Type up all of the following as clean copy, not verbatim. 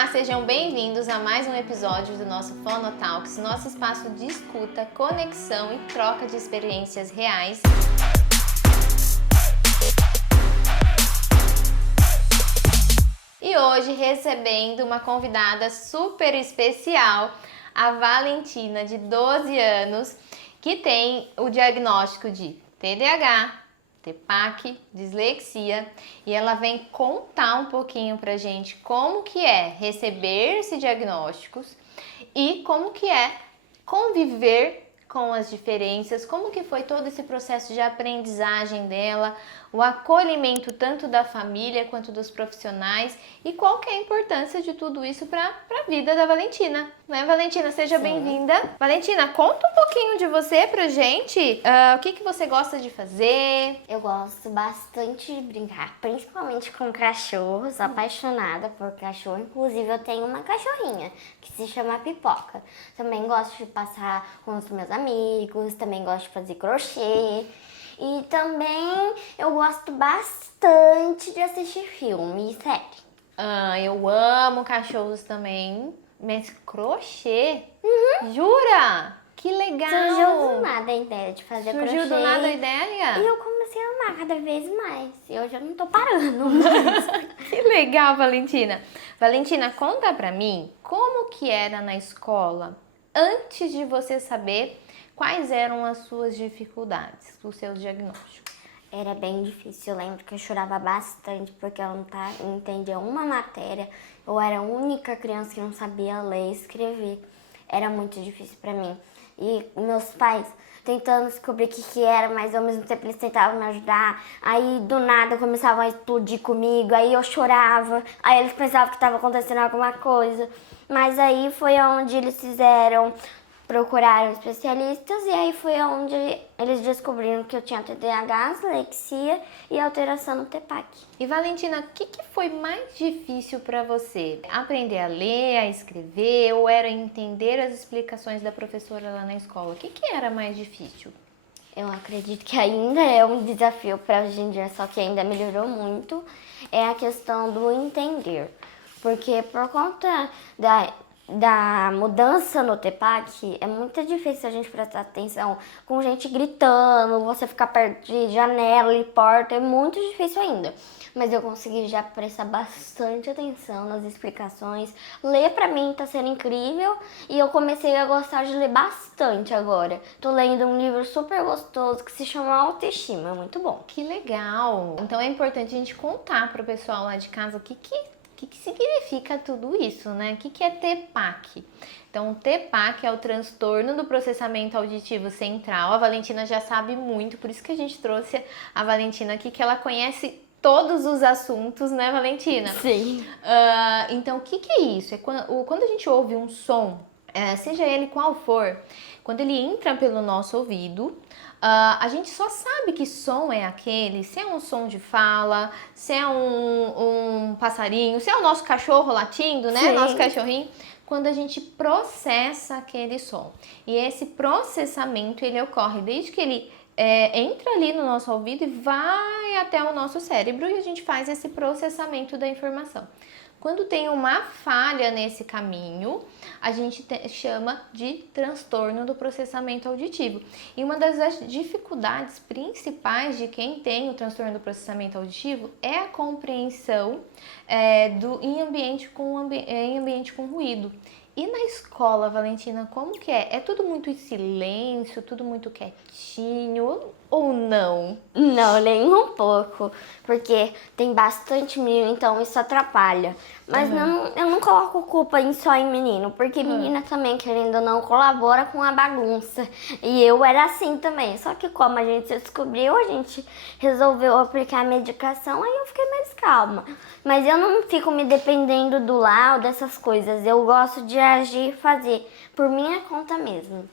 Olá, sejam bem-vindos a mais um episódio do nosso Fonotalks, nosso espaço de escuta, conexão e troca de experiências reais. E hoje recebendo uma convidada super especial, a Valentina, de 12 anos, que tem o diagnóstico de TDAH, TPAC, dislexia, e ela vem contar um pouquinho pra gente como que é receber esses diagnósticos e como que é conviver com as diferenças, como que foi todo esse processo de aprendizagem dela, o acolhimento tanto da família quanto dos profissionais e qual que é a importância de tudo isso para a vida da Valentina, né, Valentina? Seja bem-vinda. Valentina, conta um pouquinho de você pra gente, o que você gosta de fazer? Eu gosto bastante de brincar, principalmente com cachorros, sou apaixonada por cachorro, inclusive eu tenho uma cachorrinha que se chama Pipoca. Também gosto de passar com os meus amigos, também gosto de fazer crochê. E também eu gosto bastante de assistir filme e série. Eu amo cachorros também, mas crochê? Jura? Que legal! Surgiu do nada a ideia de fazer crochê. Surgiu do nada a ideia? E eu comecei a amar cada vez mais. E hoje eu não tô parando. Que legal, Valentina. Valentina, conta pra mim como que era na escola antes de você saber quais eram as suas dificuldades, os seus diagnósticos. Era bem difícil, eu lembro que eu chorava bastante porque eu não entendia uma matéria. Eu era a única criança que não sabia ler e escrever. Era muito difícil pra mim. E meus pais tentando descobrir o que era, mas ao mesmo tempo eles tentavam me ajudar. Aí do nada começavam a explodir comigo, aí eu chorava, aí eles pensavam que estava acontecendo alguma coisa. Mas aí foi onde eles procuraram especialistas e aí foi onde eles descobriram que eu tinha TDAH, dislexia e alteração no TPAC. E Valentina, o que foi mais difícil para você? Aprender a ler, a escrever ou era entender as explicações da professora lá na escola? O que era mais difícil? Eu acredito que ainda é um desafio para hoje em dia, só que ainda melhorou muito, é a questão do entender. Porque por conta da mudança no TPAC, é muito difícil a gente prestar atenção com gente gritando, você ficar perto de janela e porta, é muito difícil ainda. Mas eu consegui já prestar bastante atenção nas explicações. Ler pra mim tá sendo incrível e eu comecei a gostar de ler bastante agora. Tô lendo um livro super gostoso que se chama Autoestima, é muito bom. Que legal! Então é importante a gente contar pro pessoal lá de casa o que significa tudo isso, né? O que é TPAC? Então, o TPAC é o transtorno do processamento auditivo central. A Valentina já sabe muito, por isso que a gente trouxe a Valentina aqui, que ela conhece todos os assuntos, né, Valentina? Sim. Então, o que é isso? É quando a gente ouve um som, seja ele qual for, quando ele entra pelo nosso ouvido, a gente só sabe que som é aquele, se é um som de fala, se é um passarinho, se é o nosso cachorro latindo, né? Sim. Nosso cachorrinho, quando a gente processa aquele som. E esse processamento, ele ocorre desde que ele entra ali no nosso ouvido e vai até o nosso cérebro e a gente faz esse processamento da informação. Quando tem uma falha nesse caminho, a gente chama de transtorno do processamento auditivo. E uma das dificuldades principais de quem tem o transtorno do processamento auditivo é a compreensão em ambiente com ruído. E na escola, Valentina, como que é? É tudo muito em silêncio, tudo muito quietinho ou não? Não, nem um pouco, porque tem bastante menino, então isso atrapalha. Mas eu não coloco culpa só em menino, porque menina também, querendo ou não, colabora com a bagunça. E eu era assim também, só que como a gente descobriu, a gente resolveu aplicar a medicação, aí eu fiquei mais calma. Mas eu não fico me dependendo do laudo, dessas coisas, eu gosto de agir e fazer por minha conta mesmo.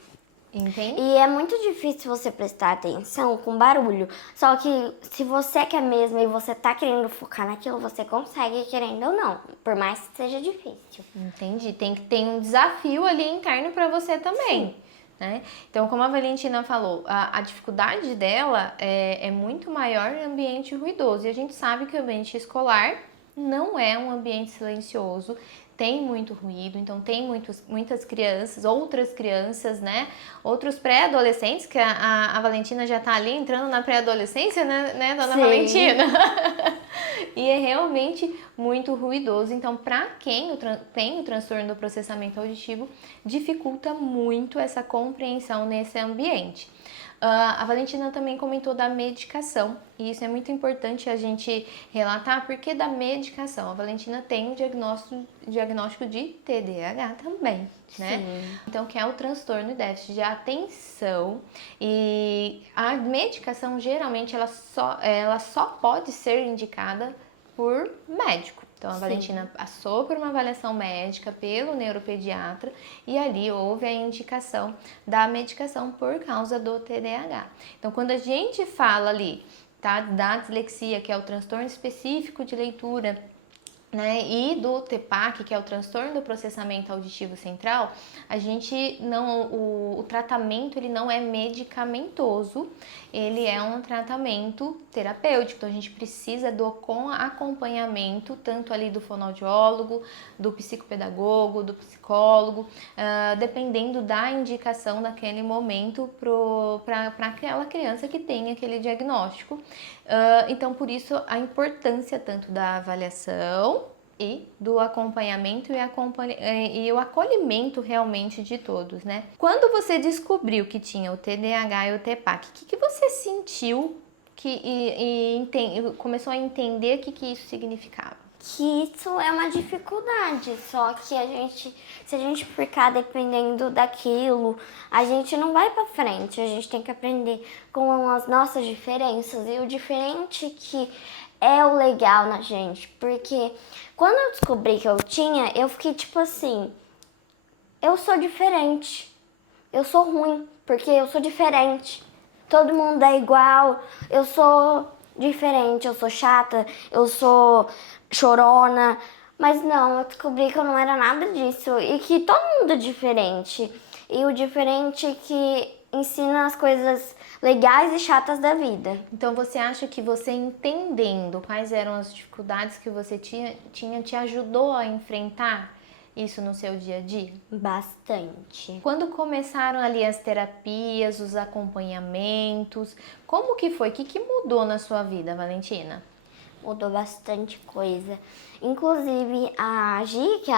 Entende? E é muito difícil você prestar atenção com barulho. Só que se você quer mesmo e você tá querendo focar naquilo, você consegue, querendo ou não. Por mais que seja difícil. Entendi. Tem que ter um desafio ali interno para você também. Né? Então, como a Valentina falou, a dificuldade dela é muito maior em ambiente ruidoso. E a gente sabe que o ambiente escolar, não é um ambiente silencioso, tem muito ruído, então tem muitas crianças, outras crianças, né? Outros pré-adolescentes, que a Valentina já tá ali entrando na pré-adolescência, né, dona Sim. Valentina? E é realmente muito ruidoso. Então, para quem tem o transtorno do processamento auditivo, dificulta muito essa compreensão nesse ambiente. A Valentina também comentou da medicação, e isso é muito importante a gente relatar, porque da medicação. A Valentina tem um diagnóstico de TDAH também, né? Sim. Então, que é o transtorno e déficit de atenção. E a medicação, geralmente, ela só pode ser indicada por médico. Então, a Valentina passou por uma avaliação médica pelo neuropediatra e ali houve a indicação da medicação por causa do TDAH. Então, quando a gente fala ali, tá, da dislexia, que é o transtorno específico de leitura, né, e do TPAC, que é o transtorno do processamento auditivo central, a gente não, o tratamento ele não é medicamentoso, ele é um tratamento terapêutico, então a gente precisa com acompanhamento tanto ali do fonoaudiólogo, do psicopedagogo, do psicólogo, dependendo da indicação naquele momento para aquela criança que tem aquele diagnóstico. Então, por isso, a importância tanto da avaliação e do acompanhamento e o acolhimento realmente de todos, né? Quando você descobriu que tinha o TDAH e o TPAC, o que você sentiu e começou a entender o que isso significava? Que isso é uma dificuldade, só que se a gente ficar dependendo daquilo, a gente não vai pra frente. A gente tem que aprender com as nossas diferenças e o diferente que é o legal na gente, porque quando eu descobri que eu tinha, eu fiquei tipo assim, eu sou diferente, eu sou ruim, porque eu sou diferente. Todo mundo é igual, eu sou diferente, eu sou chata, eu sou chorona. Mas não, eu descobri que eu não era nada disso e que todo mundo é diferente. E o diferente é que ensina as coisas legais e chatas da vida. Então, você acha que você entendendo quais eram as dificuldades que você tinha te ajudou a enfrentar isso no seu dia a dia? Bastante. Quando começaram ali as terapias, os acompanhamentos, como que foi? O que mudou na sua vida, Valentina? Mudou bastante coisa. Inclusive, a Gi, que é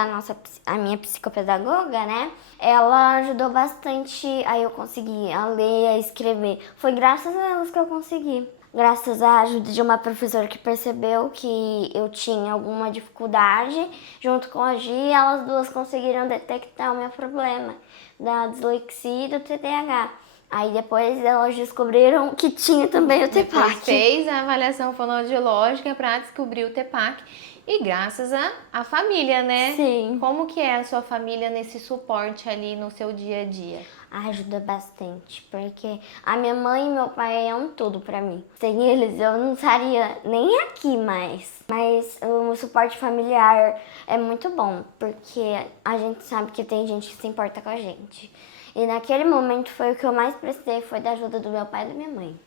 a minha psicopedagoga, né? Ela ajudou bastante a eu conseguir a ler, a escrever. Foi graças a elas que eu consegui. Graças à ajuda de uma professora que percebeu que eu tinha alguma dificuldade, junto com a Gi, elas duas conseguiram detectar o meu problema da dislexia e do TDAH. Aí depois elas descobriram que tinha também o TPAC. Depois fez a avaliação fonoaudiológica para descobrir o TPAC e graças à família, né? Sim. Como que é a sua família nesse suporte ali no seu dia a dia? Ajuda bastante, porque a minha mãe e meu pai é um tudo pra mim. Sem eles eu não estaria nem aqui mais. Mas o suporte familiar é muito bom, porque a gente sabe que tem gente que se importa com a gente. E naquele momento foi o que eu mais precisei, foi da ajuda do meu pai e da minha mãe.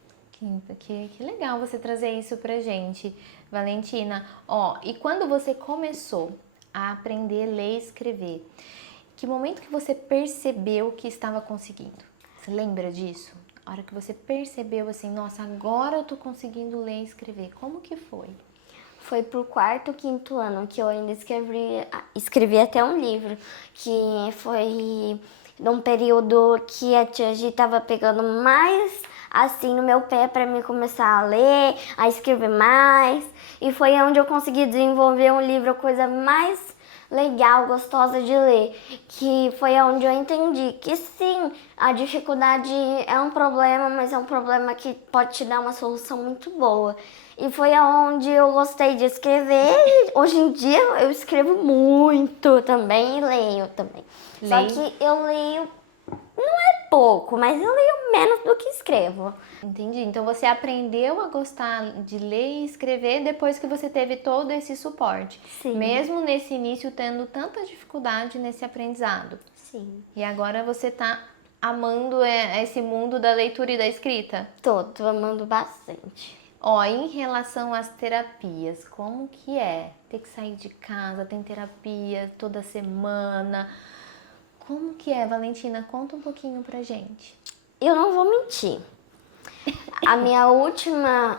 Que legal você trazer isso pra gente, Valentina. Ó, e quando você começou a aprender a ler e escrever, que momento que você percebeu que estava conseguindo? Você lembra disso? A hora que você percebeu assim, nossa, agora eu tô conseguindo ler e escrever. Como que foi? Foi pro quarto, quinto ano que eu ainda escrevi até um livro, que foi num período que a tia Gi tava pegando mais assim no meu pé para mim começar a ler, a escrever mais. E foi onde eu consegui desenvolver um livro, a coisa mais legal, gostosa de ler, que foi onde eu entendi que sim, a dificuldade é um problema, mas é um problema que pode te dar uma solução muito boa. E foi onde eu gostei de escrever. Hoje em dia eu escrevo muito também e leio também. Só que eu leio, não é pouco, mas eu leio menos do que escrevo. Entendi. Então você aprendeu a gostar de ler e escrever depois que você teve todo esse suporte. Sim. Mesmo nesse início tendo tanta dificuldade nesse aprendizado. Sim. E agora você tá amando esse mundo da leitura e da escrita? Tô amando bastante. Ó, em relação às terapias, como que é? Ter que sair de casa, tem terapia toda semana. Como que é, Valentina? Conta um pouquinho pra gente. Eu não vou mentir. A minha última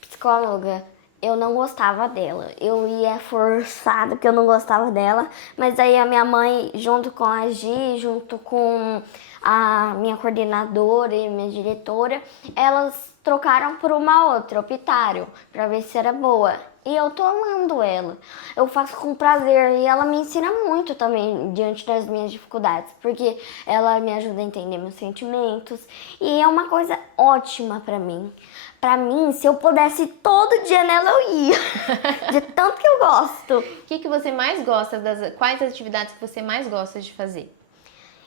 psicóloga, eu não gostava dela. Eu ia forçada porque eu não gostava dela. Mas aí a minha mãe, junto com a Gi, junto com a minha coordenadora e minha diretora, elas trocaram por uma outra, optaram, pra ver se era boa. E eu tô amando ela. Eu faço com prazer e ela me ensina muito também diante das minhas dificuldades, porque ela me ajuda a entender meus sentimentos e é uma coisa ótima pra mim. Pra mim, se eu pudesse todo dia nela, eu ia. De tanto que eu gosto. O que que você mais gosta quais atividades que você mais gosta de fazer?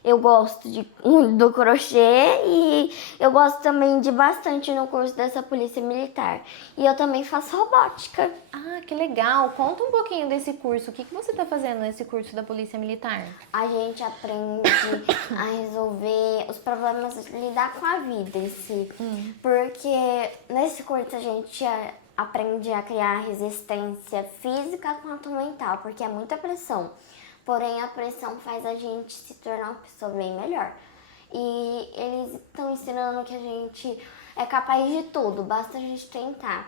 Eu gosto do crochê e eu gosto também de bastante no curso dessa polícia militar. E eu também faço robótica. Ah, que legal! Conta um pouquinho desse curso. O que que você está fazendo nesse curso da Polícia Militar? A gente aprende a resolver os problemas, lidar com a vida em si. Porque nesse curso a gente aprende a criar resistência física quanto mental, porque é muita pressão. Porém, a pressão faz a gente se tornar uma pessoa bem melhor. E eles estão ensinando que a gente é capaz de tudo, basta a gente tentar.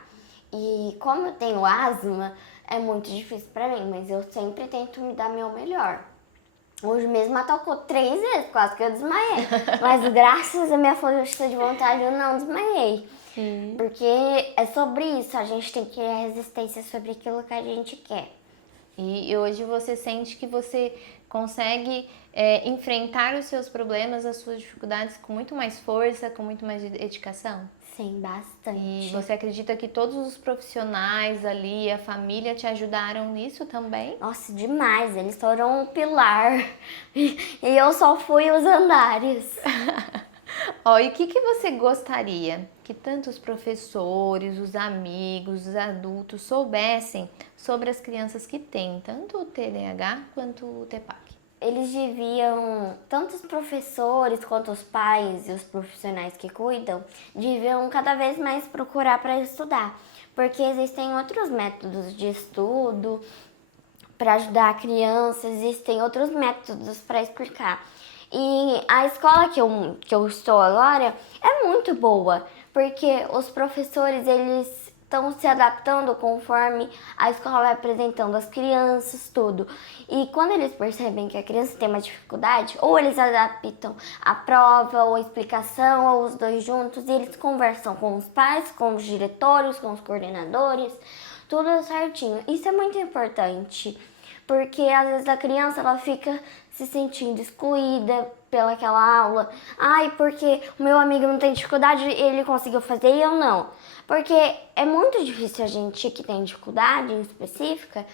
E como eu tenho asma, é muito difícil pra mim, mas eu sempre tento me dar meu melhor. Hoje mesmo atacou 3 vezes, quase que eu desmaiei. Mas graças à minha força de vontade eu não desmaiei. Porque é sobre isso, a gente tem que criar resistência sobre aquilo que a gente quer. E hoje você sente que você consegue enfrentar os seus problemas, as suas dificuldades com muito mais força, com muito mais dedicação? Sim, bastante. E você acredita que todos os profissionais ali, a família te ajudaram nisso também? Nossa, demais, eles foram um pilar. E eu só fui os andares. Ó, e o que que você gostaria que tanto os professores, os amigos, os adultos soubessem sobre as crianças que têm tanto o TDAH quanto o TPAC? Eles deviam, tanto os professores quanto os pais e os profissionais que cuidam, deviam cada vez mais procurar para estudar. Porque existem outros métodos de estudo para ajudar a criança, existem outros métodos para explicar. E a escola que eu estou agora é muito boa, porque os professores, eles estão se adaptando conforme a escola vai apresentando as crianças, tudo. E quando eles percebem que a criança tem uma dificuldade, ou eles adaptam a prova, ou a explicação, ou os dois juntos, e eles conversam com os pais, com os diretores, com os coordenadores, tudo certinho. Isso é muito importante, porque às vezes a criança ela fica se sentindo excluída pelaquela aula. Ai, porque o meu amigo não tem dificuldade, ele conseguiu fazer e eu não. Porque é muito difícil a gente que tem dificuldade em específica,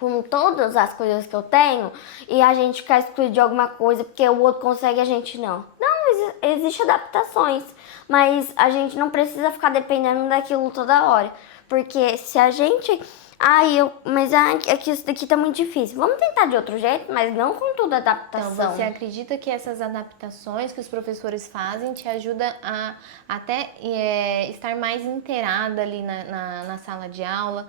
com todas as coisas que eu tenho, e a gente ficar excluído de alguma coisa porque o outro consegue e a gente não. Não, existem adaptações, mas a gente não precisa ficar dependendo daquilo toda hora. Porque se a gente... é que isso daqui tá muito difícil. Vamos tentar de outro jeito, mas não com toda adaptação. Então, você acredita que essas adaptações que os professores fazem te ajuda a até estar mais inteirada ali na sala de aula,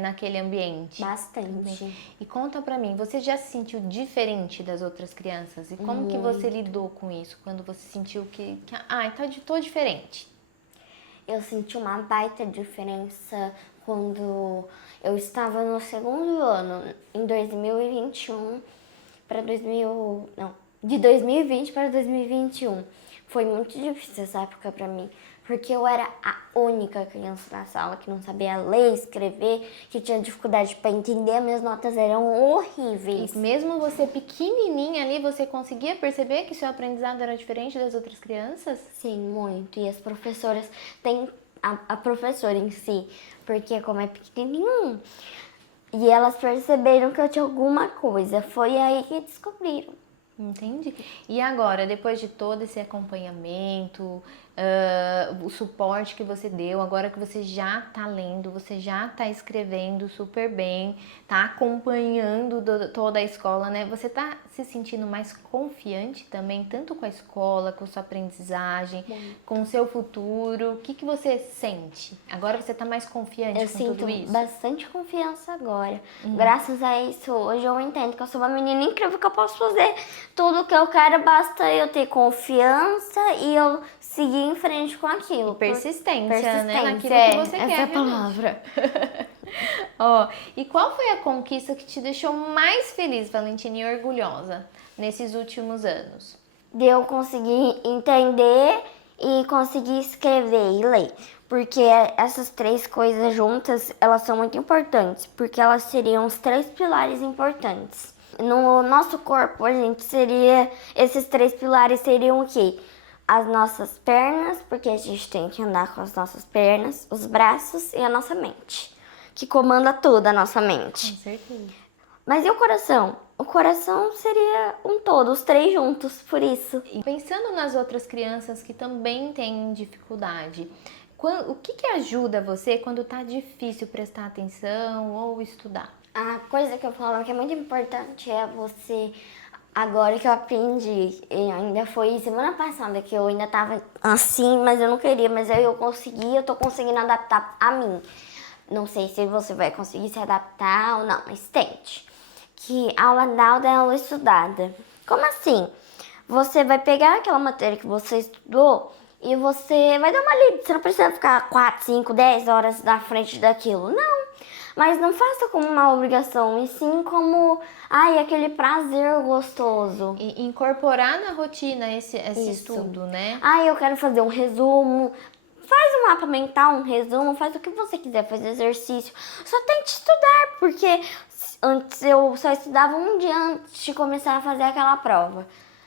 naquele ambiente? Bastante. E conta pra mim, você já se sentiu diferente das outras crianças? E como que você lidou com isso? Quando você sentiu tô diferente? Eu senti uma baita diferença quando eu estava no segundo ano, em 2021 para de 2020 para 2021. Foi muito difícil essa época para mim, porque eu era a única criança na sala que não sabia ler, escrever, que tinha dificuldade para entender, minhas notas eram horríveis. E mesmo você pequenininha ali, você conseguia perceber que seu aprendizado era diferente das outras crianças? Sim, muito. E as professoras têm a professora em si, porque como é pequenininho, e elas perceberam que eu tinha alguma coisa. Foi aí que descobriram. Entendi. E agora, depois de todo esse acompanhamento, o suporte que você deu, agora que você já tá lendo, você já tá escrevendo super bem, tá acompanhando toda a escola, né? Você tá se sentindo mais confiante também, tanto com a escola, com sua aprendizagem, com o seu futuro? O que você sente? Agora você tá mais confiante com tudo isso? Eu sinto bastante confiança agora. Graças a isso, hoje eu entendo que eu sou uma menina incrível, que eu posso fazer tudo o que eu quero, basta eu ter confiança e eu seguir em frente com aquilo. Persistência, né? Naquilo que você essa quer. é a palavra. Ó, e qual foi a conquista que te deixou mais feliz, Valentina, e orgulhosa nesses últimos anos? De eu conseguir entender e conseguir escrever e ler. Porque essas três coisas juntas, elas são muito importantes, porque elas seriam os três pilares importantes. No nosso corpo, esses três pilares seriam o quê? As nossas pernas, porque a gente tem que andar com as nossas pernas, os braços e a nossa mente, que comanda tudo a nossa mente. Com certeza. Mas e o coração? O coração seria um todo, os três juntos, por isso. E pensando nas outras crianças que também têm dificuldade, o que ajuda você quando tá difícil prestar atenção ou estudar? A coisa que eu falo que é muito importante é você, agora que eu aprendi, e ainda foi semana passada que eu ainda tava assim, mas eu não queria, mas aí eu consegui, eu tô conseguindo adaptar a mim. Não sei se você vai conseguir se adaptar ou não, mas tente. Que aula dada é aula estudada. Como assim? Você vai pegar aquela matéria que você estudou e você vai dar uma lida. Você não precisa ficar 4, 5, 10 horas na frente daquilo. Não. Mas não faça como uma obrigação, e sim como, aquele prazer gostoso. E incorporar na rotina esse estudo, né? Eu quero fazer um resumo. Faz um mapa mental, um resumo, faz o que você quiser, faz exercício. Só tente estudar, porque antes eu só estudava um dia antes de começar a fazer aquela prova.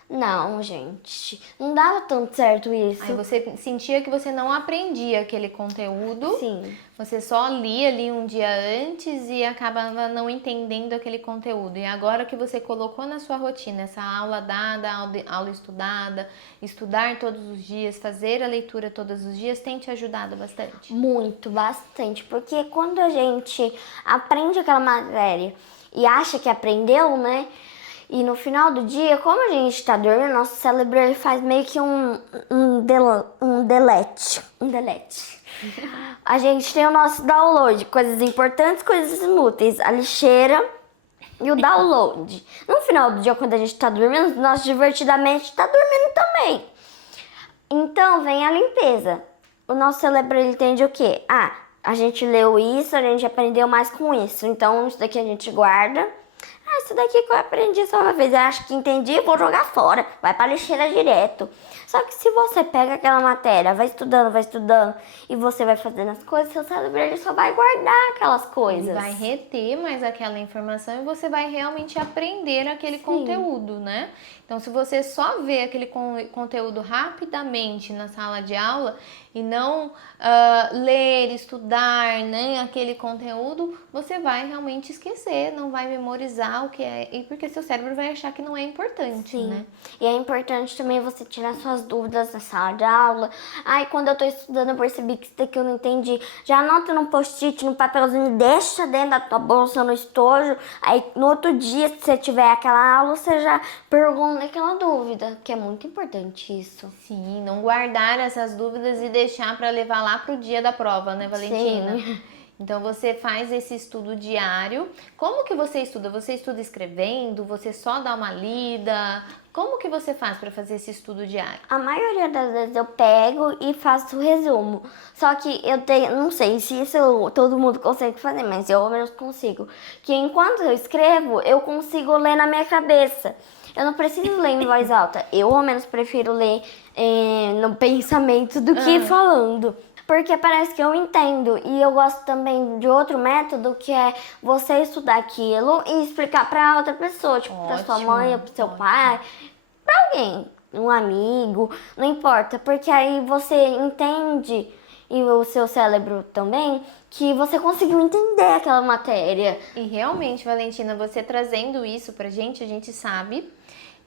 Não, gente, não dava tanto certo isso. Aí você sentia que você não aprendia aquele conteúdo. Sim. Você só lia ali um dia antes e acabava não entendendo aquele conteúdo. E agora que você colocou na sua rotina essa aula dada, aula estudada, estudar todos os dias, fazer a leitura todos os dias, tem te ajudado bastante? Muito, bastante. Porque quando a gente aprende aquela matéria e acha que aprendeu, né? E no final do dia, como a gente tá dormindo, nosso cérebro ele faz meio que um delete. A gente tem o nosso download, coisas importantes, coisas inúteis, a lixeira e o download. No final do dia, quando a gente tá dormindo, nosso divertidamente tá dormindo também. Então vem a limpeza. O nosso cérebro ele entende o quê? A gente leu isso, a gente aprendeu mais com isso. Então isso daqui a gente guarda. Isso daqui que eu aprendi só uma vez, eu acho que entendi, vou jogar fora, vai pra lixeira direto. Só que se você pega aquela matéria, vai estudando, e você vai fazendo as coisas, seu cérebro ele só vai guardar aquelas coisas. Ele vai reter mais aquela informação e você vai realmente aprender aquele conteúdo, né? Então, se você só vê aquele conteúdo rapidamente na sala de aula e não ler, estudar, né, aquele conteúdo, você vai realmente esquecer, não vai memorizar o que é, e porque seu cérebro vai achar que não é importante, né? E é importante também você tirar suas dúvidas na sala de aula. Quando eu tô estudando eu percebi que isso daqui eu não entendi. Já anota num post-it, num papelzinho, deixa dentro da tua bolsa, no estojo. Aí no outro dia, se você tiver aquela aula, você já pergunta aquela dúvida, que é muito importante isso. Sim, não guardar essas dúvidas e deixar para levar lá pro dia da prova, né, Valentina? Sim. Então você faz esse estudo diário. Como que você estuda? Você estuda escrevendo? Você só dá uma lida? Como que você faz para fazer esse estudo diário? A maioria das vezes eu pego e faço o resumo. Só que eu tenho, não sei se isso todo mundo consegue fazer, mas eu ao menos consigo. Que enquanto eu escrevo, eu consigo ler na minha cabeça. Eu não preciso ler em voz alta. Eu ao menos prefiro ler no pensamento do que falando. Porque parece que eu entendo. E eu gosto também de outro método, que é você estudar aquilo e explicar pra outra pessoa. Tipo, pra sua mãe ou pro seu pai. Pra alguém. Um amigo. Não importa. Porque aí você entende, e o seu cérebro também, que você conseguiu entender aquela matéria. E realmente, Valentina, você trazendo isso pra gente, a gente sabe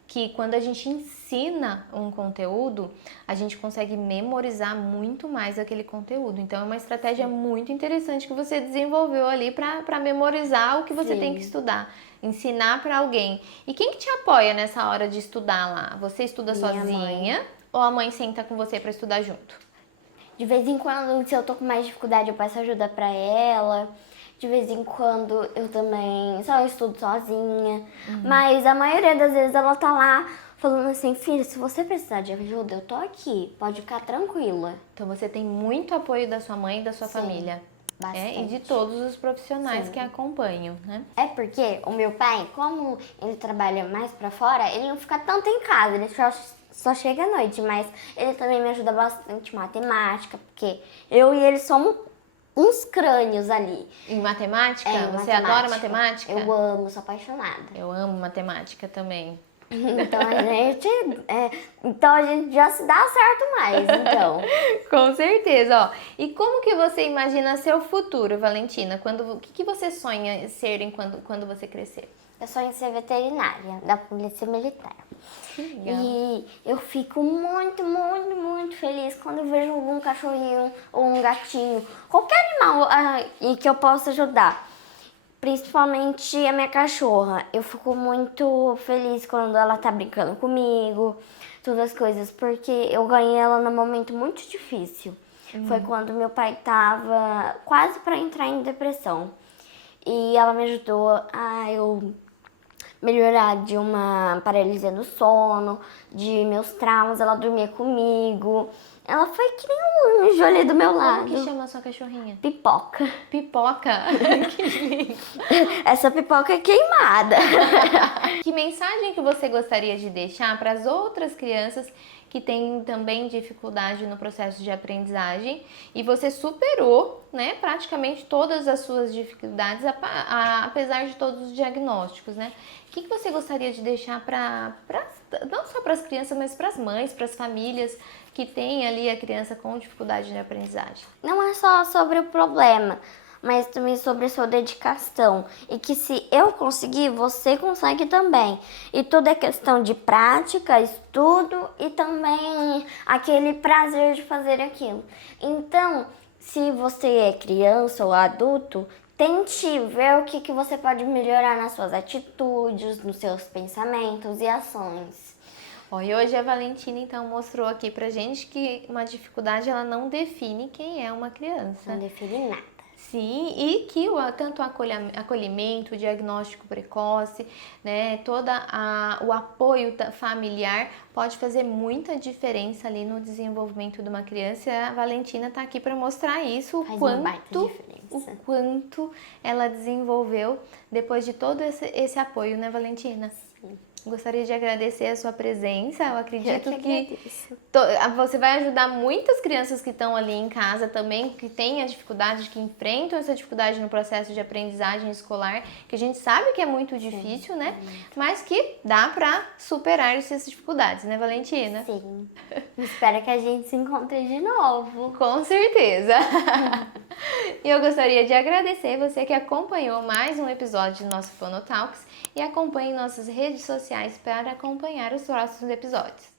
que quando a gente ensina um conteúdo, a gente consegue memorizar muito mais aquele conteúdo. Então é uma estratégia muito interessante que você desenvolveu ali para memorizar o que você tem que estudar, ensinar para alguém. E quem que te apoia nessa hora de estudar lá? Você estuda sozinha ou a mãe senta com você para estudar junto? De vez em quando, se eu tô com mais dificuldade, eu peço ajuda pra ela. De vez em quando, eu também só estudo sozinha. Mas a maioria das vezes ela tá lá falando assim, filha, se você precisar de ajuda, eu tô aqui. Pode ficar tranquila. Então você tem muito apoio da sua mãe e da sua família. Bastante. E de todos os profissionais que acompanham, né? É porque o meu pai, como ele trabalha mais pra fora, ele não fica tanto em casa, ele só chega à noite, mas ele também me ajuda bastante em matemática, porque eu e ele somos uns crânios ali. Em matemática? Você matemática. adora matemática? Eu amo, sou apaixonada. Eu amo matemática também. Então a gente já se dá certo mais, então. Com certeza, ó. E como que você imagina seu futuro, Valentina? O que você sonha ser quando você crescer? Eu sonho em ser veterinária da Polícia Militar. Legal. E eu fico muito, muito, muito feliz quando eu vejo algum cachorrinho ou um gatinho, qualquer animal e que eu possa ajudar. Principalmente a minha cachorra. Eu fico muito feliz quando ela tá brincando comigo, todas as coisas, porque eu ganhei ela num momento muito difícil. Foi quando meu pai tava quase para entrar em depressão. E ela me ajudou a eu melhorar de uma paralisia do sono, de meus traumas. Ela dormia comigo. Ela foi que nem um anjo ali do meu lado. Como que chama a sua cachorrinha? Pipoca. Pipoca? Que lindo. Essa pipoca é queimada. Que mensagem que você gostaria de deixar para as outras crianças que têm também dificuldade no processo de aprendizagem e você superou, né, praticamente todas as suas dificuldades, apesar de todos os diagnósticos, né? O que você gostaria de deixar não só para as crianças, mas para as mães, para as famílias que têm ali a criança com dificuldade de aprendizagem? Não é só sobre o problema, mas também sobre a sua dedicação. E que se eu conseguir, você consegue também. E tudo é questão de prática, estudo e também aquele prazer de fazer aquilo. Então, se você é criança ou adulto, tente ver o que você pode melhorar nas suas atitudes, nos seus pensamentos e ações. Bom, e hoje a Valentina então mostrou aqui pra gente que uma dificuldade ela não define quem é uma criança. Não define nada. Sim, e que tanto o acolhimento, o diagnóstico precoce, né, o apoio familiar pode fazer muita diferença ali no desenvolvimento de uma criança. A Valentina está aqui para mostrar isso, o quanto ela desenvolveu depois de todo esse apoio, né, Valentina? Sim. Gostaria de agradecer a sua presença. Eu acredito que agradeço. você vai ajudar muitas crianças que estão ali em casa também, que têm a dificuldade, que enfrentam essa dificuldade no processo de aprendizagem escolar, que a gente sabe que é muito difícil, né? Mas que dá para superar essas dificuldades, né, Valentina? Sim. Espero que a gente se encontre de novo. Com certeza! E eu gostaria de agradecer você que acompanhou mais um episódio do nosso Fonotalks e acompanhe nossas redes sociais para acompanhar os próximos episódios.